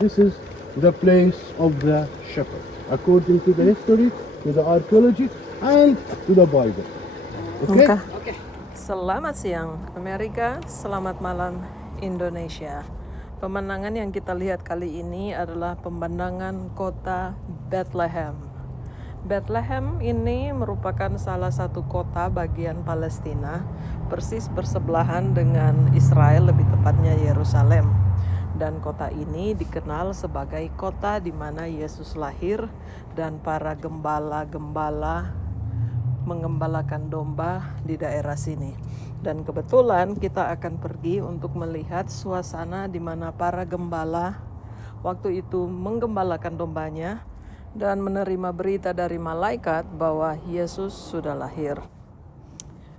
this is the place of the shepherd, according to the history, to the archaeology, and to the Bible. Okay? Oke. Selamat siang Amerika, selamat malam Indonesia. Pemandangan yang kita lihat kali ini adalah pemandangan kota Bethlehem. Bethlehem ini merupakan salah satu kota bagian Palestina, persis bersebelahan dengan Israel, lebih tepatnya Yerusalem. Dan kota ini dikenal sebagai kota di mana Yesus lahir dan para gembala-gembala mengembalakan domba di daerah sini. Dan kebetulan kita akan pergi untuk melihat suasana di mana para gembala waktu itu menggembalakan dombanya dan menerima berita dari malaikat bahwa Yesus sudah lahir.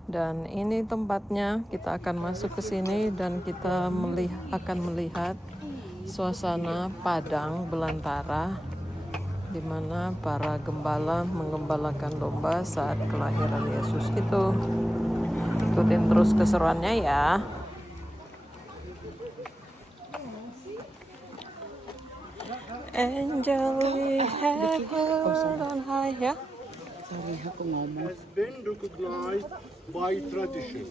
Dan ini tempatnya, kita akan masuk ke sini dan kita akan melihat suasana padang belantara di mana para gembala menggembalakan domba saat kelahiran Yesus itu. Ikutin terus keseruannya ya. Angel we have heard on high ya. Has been recognized by tradition.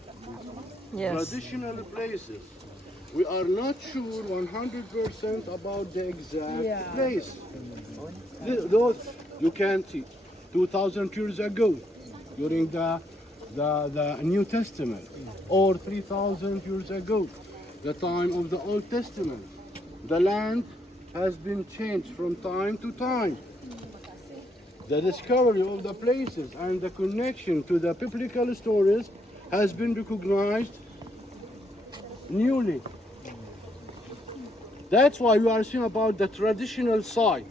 Yes. Traditional places. We are not sure 100% about the exact place. Those you can see 2,000 years ago during the New Testament, or 3,000 years ago, the time of the Old Testament. The land has been changed from time to time. The discovery of the places and the connection to the biblical stories has been recognized newly. That's why we are seeing about the traditional site.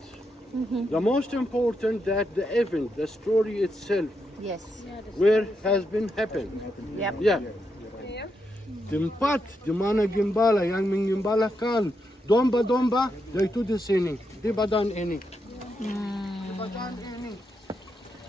The most important that the event, the story itself, Yes. where has been happened. Yep. Yeah. Tempat di mana gembala yang menggembalakan domba-domba yaitu di sini, di badan ini. Di badan ini.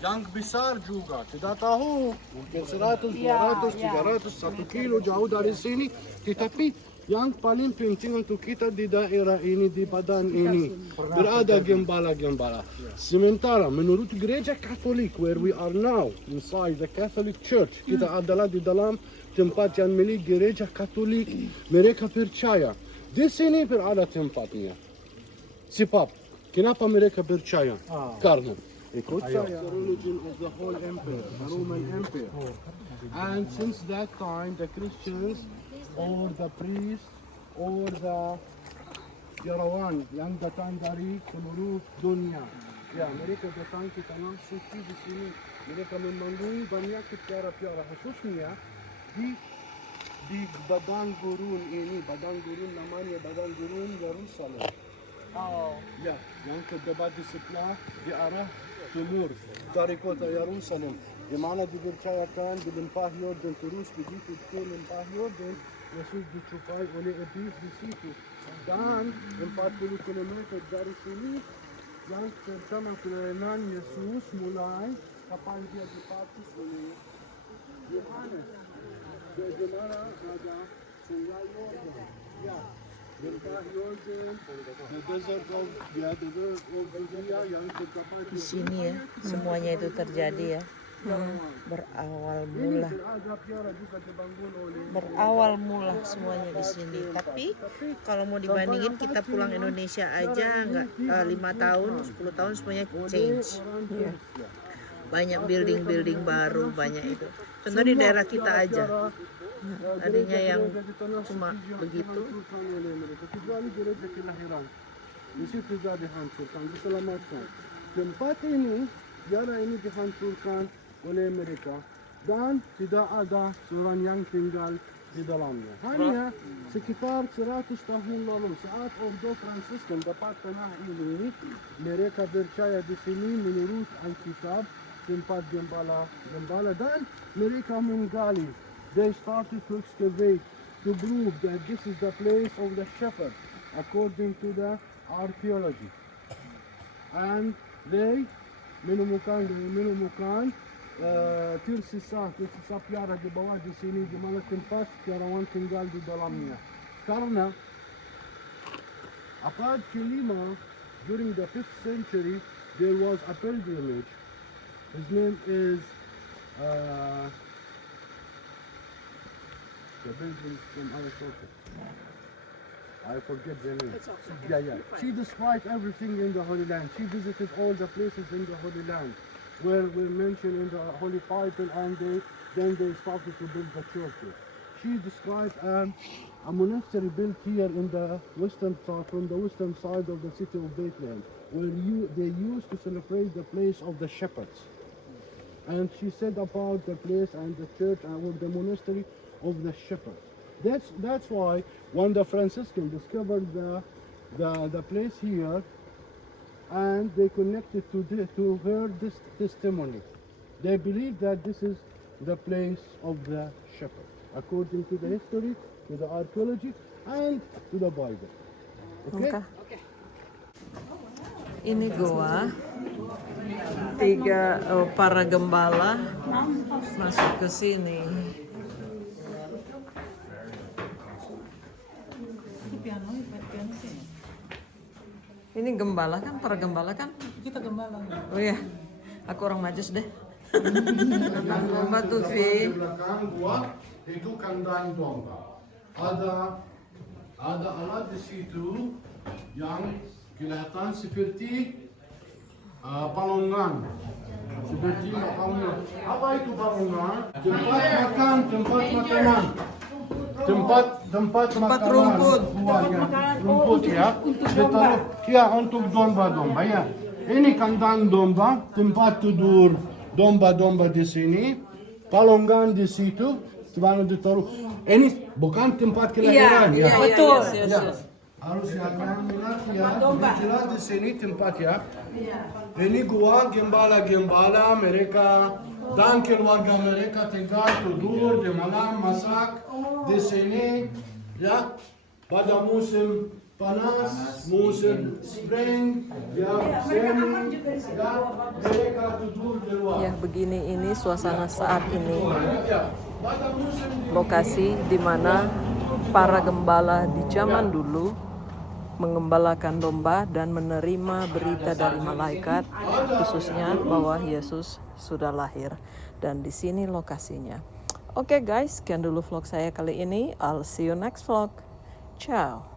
Yang besar juga, tidak tahu, mungkin 100, 200, 300, 1 kilo jauh dari sini. Tetapi yang paling penting untuk kita di daerah ini, di badan ini, berada gembala-gembala. Sementara menurut gereja Katolik, where we are now, inside the Catholic Church, kita adalah di dalam tempat yang milik gereja Katolik, mereka percaya. Di sini berada tempatnya. Sebab, kenapa mereka percaya? Karena ikut saya, the religion of the whole empire, the Roman Empire. And since that time, the Christians or the priests or the Yarawan yang datang dari seluruh dunia. Ya, mereka datang ke tanah suci di sini. Mereka memandu banyak piara-piara, khususnya di Padang Gurun ini. Padang Gurun namanya Padang Gurun Yerusalem. Oh. Ya, yang terdapat di sebelah di arah timur dari kota Yerusalem, di mana dipercayakan di lempah Yordan terus begitu ke lempah Yordan, Yesus dijumpai oleh iblis di situ. Dan 40 km dari sini yang pertama kelainan Yesus mulai kapan dia dibaptis oleh Yohanes. Di mana ada sungai Yordan. Ya. Lempah Yordan, the desert of Judea yang terdapat Di sini ya, semuanya itu terjadi ya. Berawal mula semuanya di sini. Tapi kalau mau dibandingin kita pulang Indonesia aja nggak 5 tahun, 10 tahun semuanya change. Banyak building baru, banyak itu. Contoh di daerah kita aja. Tadinya yang cuma begitu. Kecuali gereja kelahiran. Di situ sudah dihancurkan, diselamatkan. Tempat ini, daerah ini dihancurkan oleh mereka dan tidak ada seorang yang tinggal di dalamnya. Hanya sekitar 100 tahun lalu saat Ordo Fransiskan dapat tanah ini, mereka percaya di sini menurut Alkitab tempat gembala dan mereka menggali. They started to excavate to prove that this is the place of the shepherd according to the archaeology. And they menemukan tersisa piara di bawah di sini di mana tempat piarawan tinggal di dalamnya. Karena Apart Kilima, during the 5th century, there was a pilgrimage. His name is the pilgrim from Aristotle. I forget the name. Yeah. She described everything in the Holy Land. She visited all the places in the Holy Land where were mentioned in the Holy Bible, and then they started to build the churches. She described a monastery built here in the western side, from the western side of the city of Bethlehem, where they used to celebrate the place of the shepherds. And she said about the place and the church and the monastery of the shepherds. That's why when the Franciscans discovered the place here, and they connected to her this testimony, they believe that this is the place of the shepherd, according to the history, to the archaeology, and to the Bible. Okay? Ini goa. Para gembala masuk ke sini. Ini gembala kan, para gembala kan? Kita gembala. Oh iya, aku orang Majus deh. Domba tuh, Vi. Di belakang gua itu kandang domba. Ada alat di situ yang kelihatan seperti palongan. Seperti palongan. Apa itu palongan? Tempat makan, tempat makanan. Tempat makanan. rumput. Rumput ya. Ditaruh ya untuk domba-domba ya. Ini kandang domba, tempat tidur domba-domba di sini, palongan di situ, cuma ditaruh. Ini bukan tempat kelahiran ya. Betul. Harus yang jelas di sini tempat ya. Ini gua gembala mereka dan keluarga mereka tinggal tidur di malam, masak di sini ya. Pada musim panas, musim spring, ya semi, ya mereka tidur di luar. Ya, begini ini suasana saat ini. Pada musim Lokasi di mana para gembala di zaman dulu mengembalakan domba dan menerima berita dari malaikat, khususnya bahwa Yesus sudah lahir. Dan di sini lokasinya. Oke guys, sekian dulu vlog saya kali ini. I'll see you next vlog. Ciao.